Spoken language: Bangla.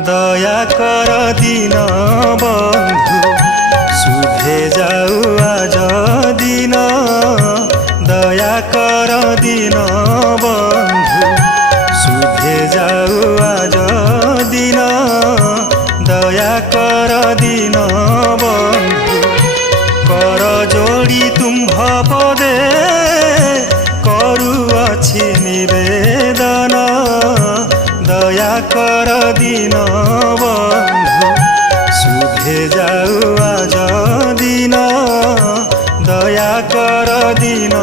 দয়া কর দিন বন্ধু শুভে যাও আজ দিন দয়া কর দিন বন্ধু শুভে যাও আজ দিন দয়া কর দিন বন্ধু কর যোড়ি তুম্ভ পদে করুଅছি নিবেদন দয়া কর দিন বন্ধু শুভে যাও আজ দিন দয়া কর দিন